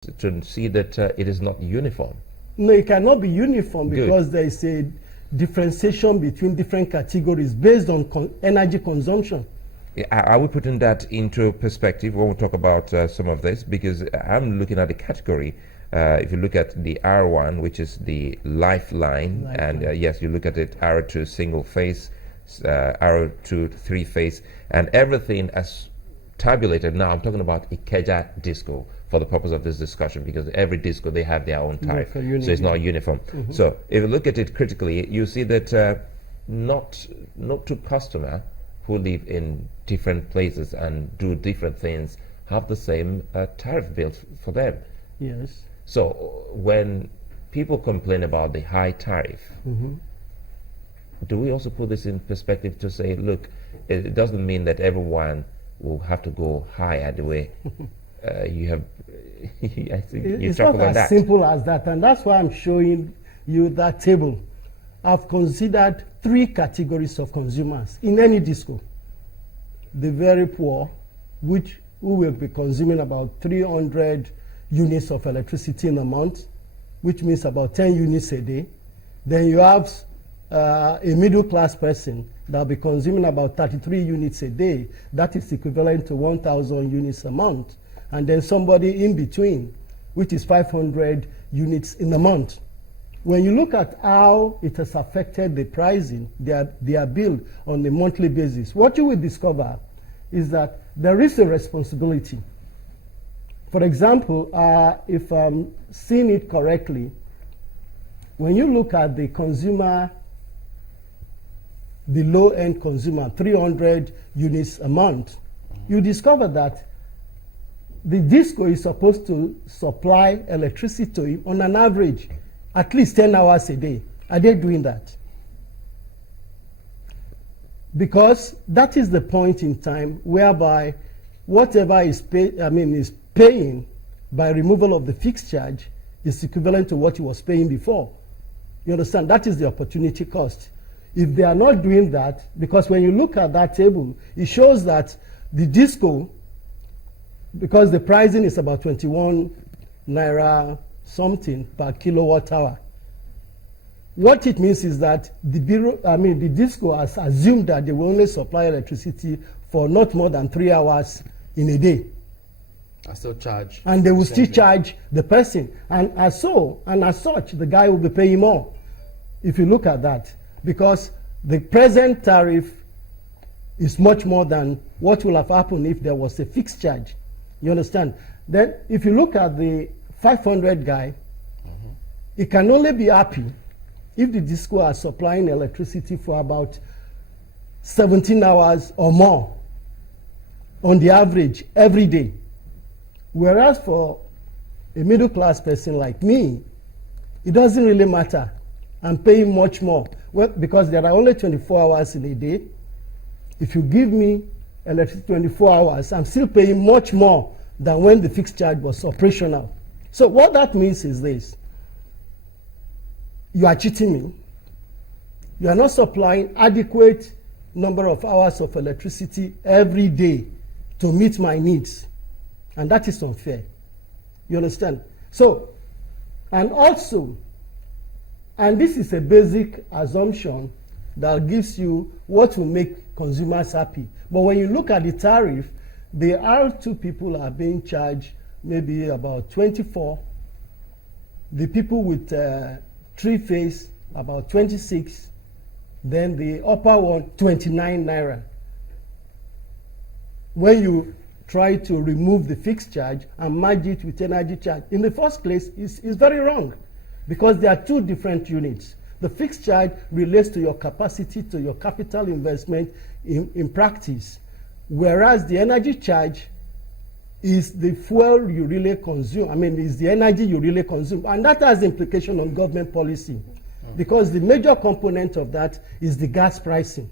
to see that it is not uniform. No, it cannot be uniform. Good. Because there is a differentiation between different categories based on energy consumption. I will put in that into perspective when we talk about some of this, because I'm looking at the category. If you look at the R1, which is the lifeline, and yes, you look at it R2 single phase, R2 three phase, and everything as tabulated. Now I'm talking about Ikeja disco for the purpose of this discussion, because every disco, they have their own tariff, so it's not uniform. So if you look at it critically, you see that not to customer who live in different places and do different things have the same tariff bill for them. Yes. So when people complain about the high tariff, do we also put this in perspective to say, look, it doesn't mean that everyone will have to go higher the way you have. I think It's not as simple as that, and that's why I'm showing you that table. I've considered 3 categories of consumers in any disco. The very poor, who will be consuming about 300 units of electricity in a month, which means about 10 units a day. Then you have a middle class person that will be consuming about 33 units a day. That is equivalent to 1,000 units a month. And then somebody in between, which is 500 units in a month. When you look at how it has affected the pricing, their bill on a monthly basis, what you will discover is that there is a responsibility. For example, if I'm seeing it correctly, when you look at the consumer, the low-end consumer, 300 units a month, you discover that the disco is supposed to supply electricity to him on an average at least 10 hours a day. Are they doing that? Because that is the point in time whereby whatever is paying by removal of the fixed charge is equivalent to what he was paying before. You understand? That is the opportunity cost. If they are not doing that, because when you look at that table, it shows that the disco, because the pricing is about 21 naira something per kilowatt hour. What it means is that the disco has assumed that they will only supply electricity for not more than 3 hours in a day. I still charge. And they will still charge the person. And as such, the guy will be paying more. If you look at that, because the present tariff is much more than what will have happened if there was a fixed charge. You understand? Then if you look at the 500 guy, he can only be happy if the disco are supplying electricity for about 17 hours or more on the average every day. Whereas for a middle class person like me, it doesn't really matter. I'm paying much more. Well, because there are only 24 hours in a day. If you give me electricity 24 hours, I'm still paying much more than when the fixed charge was operational. So what that means is this. You are cheating me. You are not supplying adequate number of hours of electricity every day to meet my needs. And that is unfair. You understand? So, and also, and this is a basic assumption that gives you what will make consumers happy. But when you look at the tariff, the R2 people are being charged maybe about 24. The people with 3-phase, about 26. Then the upper one, 29 naira. When you try to remove the fixed charge and merge it with energy charge, in the first place, it's very wrong, because there are 2 different units. The fixed charge relates to your capacity, to your capital investment in practice, whereas the energy charge is the fuel you really consume. Is the energy you really consume. And that has implication on government policy, because the major component of that is the gas pricing.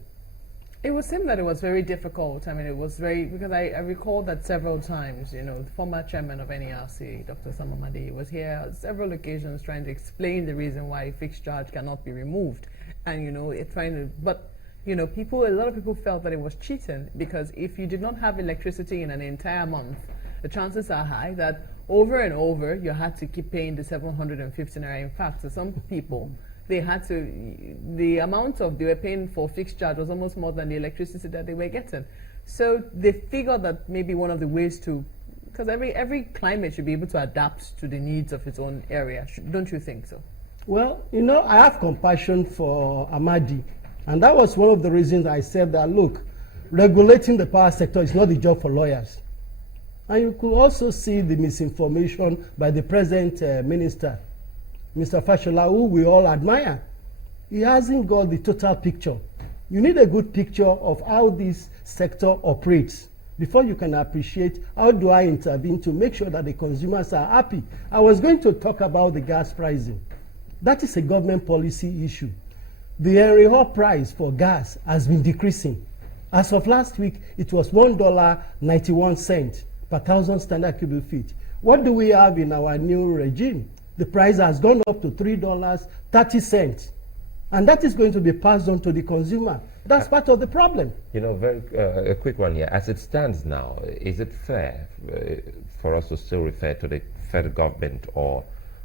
It would seem that it was very difficult. It was very, because I recall that several times, the former chairman of NERC, Dr. Samamadi, was here on several occasions trying to explain the reason why fixed charge cannot be removed. And, a lot of people felt that it was cheating, because if you did not have electricity in an entire month, the chances are high that over and over, you had to keep paying the 750 naira. In fact, to some people, they had to, the amount of they were paying for fixed charge was almost more than the electricity that they were getting. So they figured that maybe one of the ways to, because every climate should be able to adapt to the needs of its own area. Don't you think so? Well, you know, I have compassion for Amadi. And that was one of the reasons I said that, look, regulating the power sector is not the job for lawyers. And you could also see the misinformation by the present minister, Mr. Fashola, who we all admire. He hasn't got the total picture. You need a good picture of how this sector operates before you can appreciate how do I intervene to make sure that the consumers are happy. I was going to talk about the gas pricing. That is a government policy issue. The Henry Hub price for gas has been decreasing. As of last week, it was $1.91 per 1,000 standard cubic feet. What do we have in our new regime? The price has gone up to $3.30. And that is going to be passed on to the consumer. That's part of the problem. You know, a quick one here. As it stands now, is it fair for us to still refer to the federal government or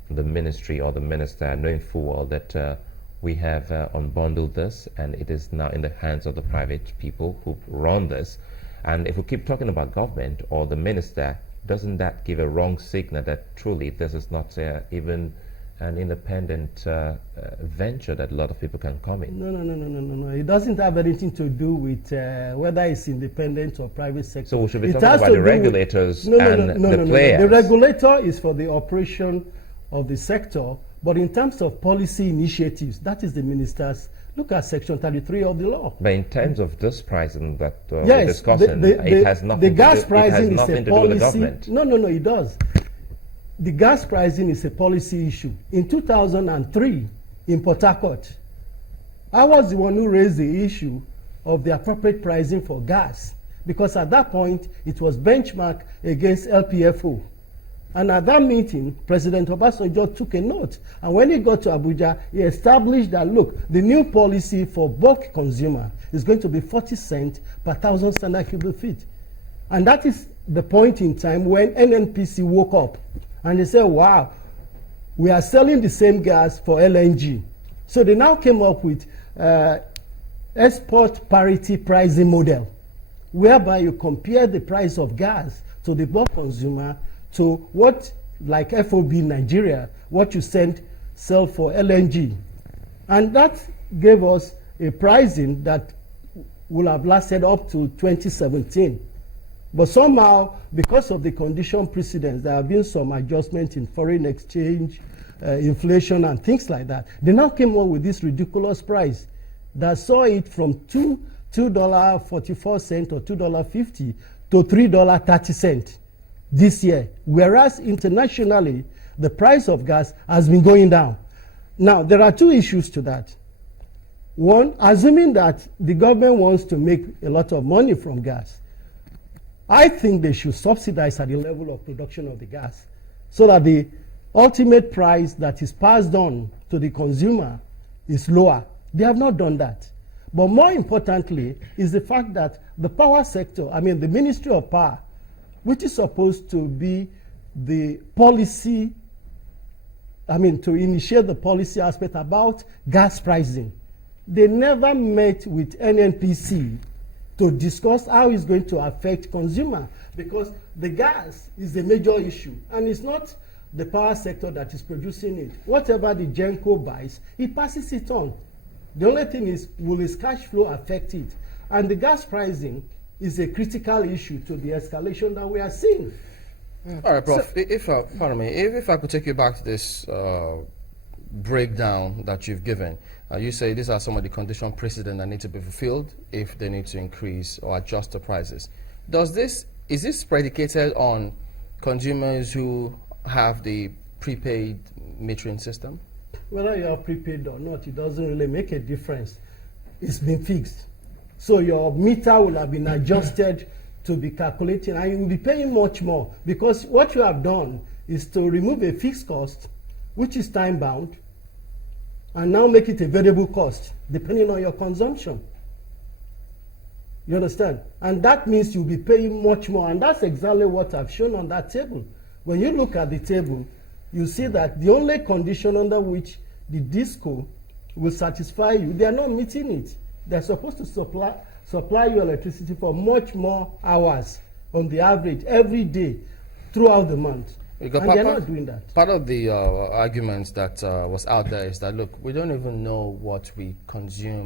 the ministry or the minister, knowing full well that we have unbundled this and it is now in the hands of the private people who run this? And if we keep talking about government or the minister, doesn't that give a wrong signal that truly this is not even an independent venture that a lot of people can come in? No. It doesn't have anything to do with whether it's independent or private sector. So we should be talking about the regulators and the players. The regulator is for the operation of the sector, but in terms of policy initiatives, that is the minister's. Look at Section 33 of the law. But in terms of this pricing that yes, we're discussing, it has nothing the gas pricing is a policy. do with the government. No, it does. The gas pricing is a policy issue. In 2003, in Port Harcourt, I was the one who raised the issue of the appropriate pricing for gas, because at that point, it was benchmarked against LPFO. And at that meeting, President Obasanjo took a note. And when he got to Abuja, he established that, look, the new policy for bulk consumer is going to be 40 cents per 1,000 standard cubic feet. And that is the point in time when NNPC woke up. And they said, wow, we are selling the same gas for LNG. So they now came up with export parity pricing model, whereby you compare the price of gas to the bulk consumer to what, like FOB Nigeria, what you sell for LNG. And that gave us a pricing that will have lasted up to 2017. But somehow, because of the condition precedents, there have been some adjustment in foreign exchange, inflation, and things like that. They now came up with this ridiculous price that saw it from $2.44 or $2.50 to $3.30 this year, whereas internationally, the price of gas has been going down. Now, there are two issues to that. One, assuming that the government wants to make a lot of money from gas, I think they should subsidize at the level of production of the gas so that the ultimate price that is passed on to the consumer is lower. They have not done that. But more importantly is the fact that the power sector, the Ministry of Power, which is supposed to be the policy, to initiate the policy aspect about gas pricing, they never met with NNPC to discuss how it's going to affect consumer, because the gas is a major issue and it's not the power sector that is producing it. Whatever the GENCO buys, he passes it on. The only thing is, will his cash flow affect it? And the gas pricing is a critical issue to the escalation that we are seeing. All right, Prof. Pardon me, if I could take you back to this breakdown that you've given. You say these are some of the condition precedent that need to be fulfilled if they need to increase or adjust the prices. Is this predicated on consumers who have the prepaid metering system? Whether you are prepaid or not, it doesn't really make a difference. It's been fixed. So your meter will have been adjusted to be calculating, and you will be paying much more, because what you have done is to remove a fixed cost, which is time bound, and now make it a variable cost, depending on your consumption. You understand? And that means you'll be paying much more, and that's exactly what I've shown on that table. When you look at the table, you see that the only condition under which the DISCO will satisfy you, they are not meeting it. They're supposed to supply you electricity for much more hours on the average every day throughout the month. And they're not doing that. Part of the argument that was out there is that, look, we don't even know what we consume